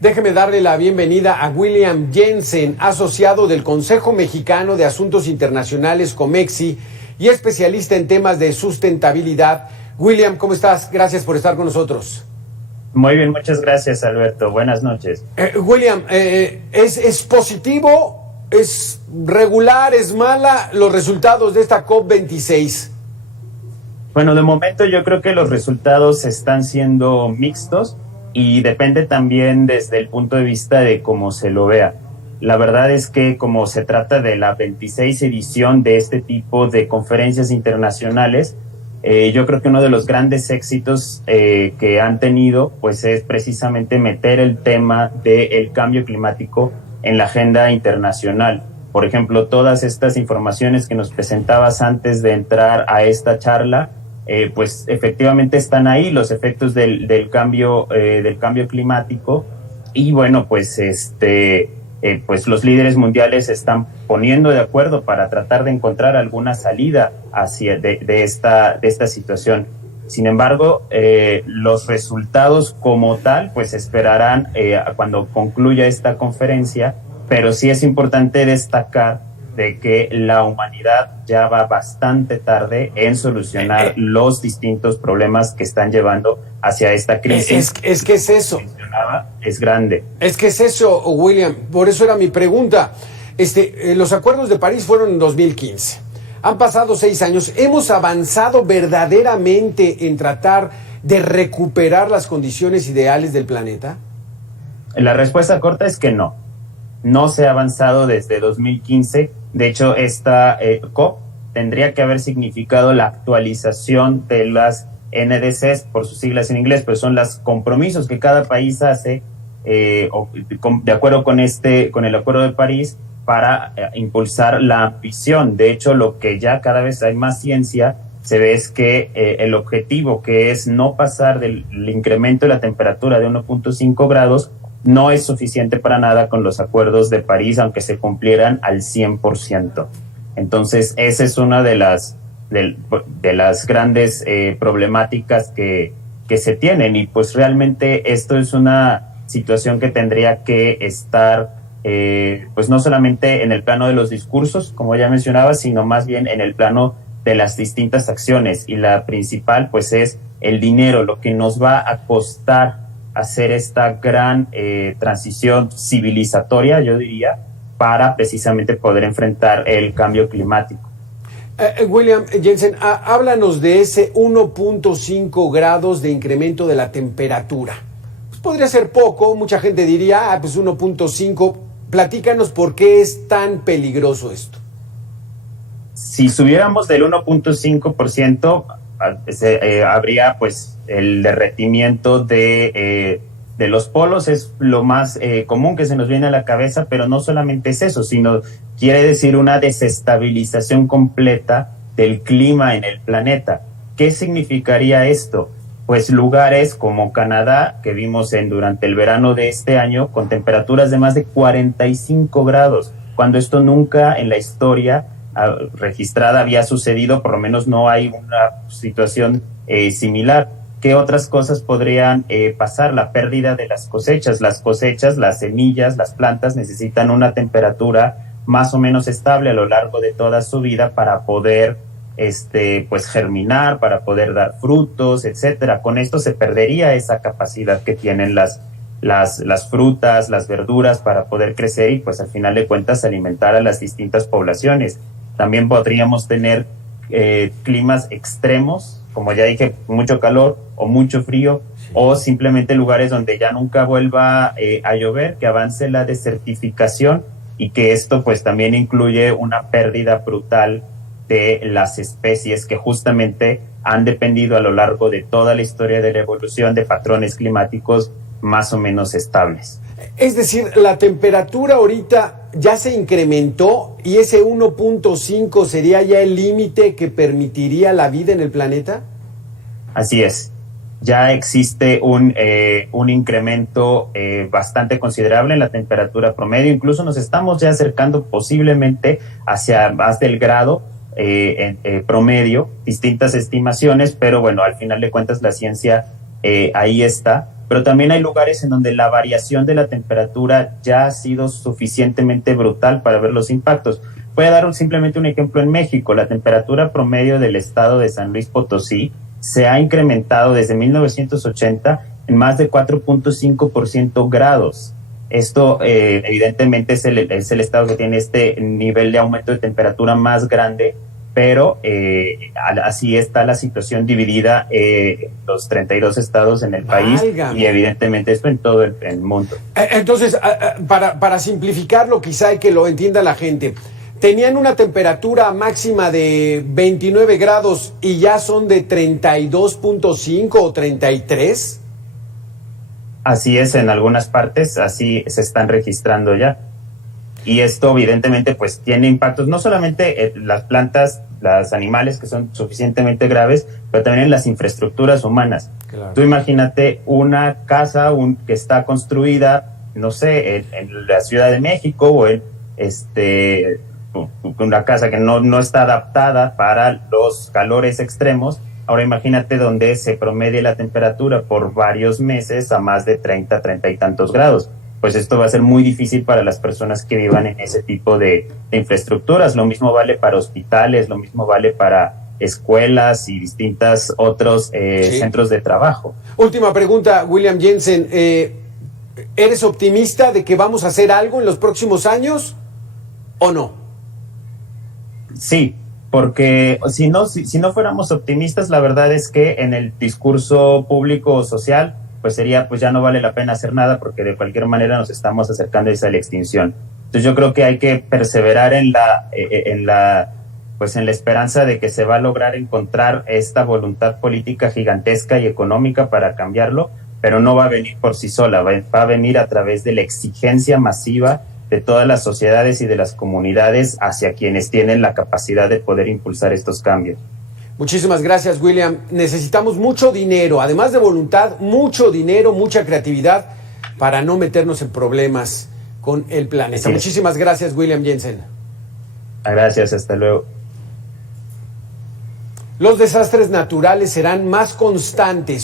Déjeme darle la bienvenida a William Jensen, asociado del Consejo Mexicano de Asuntos Internacionales, COMEXI, y especialista en temas de sustentabilidad. William, ¿cómo estás? Gracias por estar con nosotros. Muy bien, muchas gracias, Alberto. Buenas noches. William, ¿es positivo, es regular, es mala los resultados de esta COP26? Bueno, de momento yo creo que los resultados están siendo mixtos y depende también desde el punto de vista de cómo se lo vea. La verdad es que como se trata de la 26 edición de este tipo de conferencias internacionales, yo creo que uno de los grandes éxitos que han tenido pues es precisamente meter el tema del cambio climático en la agenda internacional. Por ejemplo, todas estas informaciones que nos presentabas antes de entrar a esta charla, pues efectivamente están ahí los efectos del cambio climático, y bueno, pues pues los líderes mundiales se están poniendo de acuerdo para tratar de encontrar alguna salida de esta situación. Sin embargo, los resultados como tal pues esperarán cuando concluya esta conferencia, pero sí es importante destacar de que la humanidad ya va bastante tarde en solucionar los distintos problemas que están llevando hacia esta crisis. Es que es eso. Es grande. Es que es eso, William. Por eso era mi pregunta. Los acuerdos de París fueron en 2015. Han pasado 6 años. ¿Hemos avanzado verdaderamente en tratar de recuperar las condiciones ideales del planeta? La respuesta corta es que no. No se ha avanzado desde 2015. De hecho, esta COP tendría que haber significado la actualización de las NDCs, por sus siglas en inglés, pero son los compromisos que cada país hace de acuerdo con el Acuerdo de París para impulsar la ambición. De hecho, lo que ya cada vez hay más ciencia se ve es que el objetivo, que es no pasar del incremento de la temperatura de 1.5 grados, no es suficiente para nada con los acuerdos de París, aunque se cumplieran al 100%. Entonces, esa es una de las grandes problemáticas que se tienen, y pues realmente esto es una situación que tendría que estar pues no solamente en el plano de los discursos, como ya mencionaba, sino más bien en el plano de las distintas acciones, y la principal pues es el dinero, lo que nos va a costar hacer esta gran transición civilizatoria, yo diría, para precisamente poder enfrentar el cambio climático. William Jensen, háblanos de ese 1.5 grados de incremento de la temperatura. Pues podría ser poco, mucha gente diría, pues 1.5. Platícanos por qué es tan peligroso esto. Si subiéramos del 1.5%, habría pues el derretimiento de los polos. Es lo más común que se nos viene a la cabeza, pero no solamente es eso, sino quiere decir una desestabilización completa del clima en el planeta. ¿Qué significaría esto? Pues lugares como Canadá, que vimos durante el verano de este año, con temperaturas de más de 45 grados, cuando esto nunca en la historia registrada había sucedido, por lo menos no hay una situación similar. ¿Qué otras cosas podrían pasar? La pérdida de las cosechas. Las semillas, las plantas necesitan una temperatura más o menos estable a lo largo de toda su vida para poder pues germinar, para poder dar frutos, etcétera. Con esto se perdería esa capacidad que tienen las frutas, las verduras para poder crecer y pues al final de cuentas alimentar a las distintas poblaciones. También podríamos tener climas extremos, como ya dije, mucho calor o mucho frío, o simplemente lugares donde ya nunca vuelva a llover, que avance la desertificación, y que esto pues también incluye una pérdida brutal de las especies que justamente han dependido a lo largo de toda la historia de la evolución de patrones climáticos más o menos estables. Es decir, la temperatura ahorita ya se incrementó y ese 1.5 sería ya el límite que permitiría la vida en el planeta. Así es. Ya existe un incremento bastante considerable en la temperatura promedio. Incluso nos estamos ya acercando posiblemente hacia más del grado promedio, distintas estimaciones, pero bueno, al final de cuentas la ciencia ahí está. pero también hay lugares en donde la variación de la temperatura ya ha sido suficientemente brutal para ver los impactos. Voy a dar simplemente un ejemplo en México. La temperatura promedio del estado de San Luis Potosí se ha incrementado desde 1980 en más de 4.5% grados. Esto evidentemente es el estado que tiene este nivel de aumento de temperatura más grande, pero así está la situación dividida en los 32 estados en el país. Válgame. Y evidentemente esto en todo el mundo. Entonces, para simplificarlo, quizá hay que lo entienda la gente. Tenían una temperatura máxima de 29 grados y ya son de 32.5 o 33. Así es, en algunas partes así se están registrando ya. Y esto evidentemente pues tiene impactos no solamente en las plantas, los animales que son suficientemente graves, pero también en las infraestructuras humanas. Claro. Tú imagínate una casa que está construida, no sé, en la Ciudad de México o en una casa que no está adaptada para los calores extremos. Ahora imagínate donde se promedie la temperatura por varios meses a más de 30 y tantos grados. Pues esto va a ser muy difícil para las personas que vivan en ese tipo de infraestructuras. Lo mismo vale para hospitales, lo mismo vale para escuelas y distintos otros centros de trabajo. Última pregunta, William Jensen. ¿Eres optimista de que vamos a hacer algo en los próximos años o no? Sí. Porque si no fuéramos optimistas, la verdad es que en el discurso público o social, pues sería, pues ya no vale la pena hacer nada porque de cualquier manera nos estamos acercando a esa extinción. Entonces yo creo que hay que perseverar en la esperanza de que se va a lograr encontrar esta voluntad política gigantesca y económica para cambiarlo, pero no va a venir por sí sola, va a venir a través de la exigencia masiva de todas las sociedades y de las comunidades hacia quienes tienen la capacidad de poder impulsar estos cambios. Muchísimas gracias, William. Necesitamos mucho dinero, además de voluntad, mucho dinero, mucha creatividad para no meternos en problemas con el planeta. Sí. Muchísimas gracias, William Jensen. Gracias, hasta luego. Los desastres naturales serán más constantes.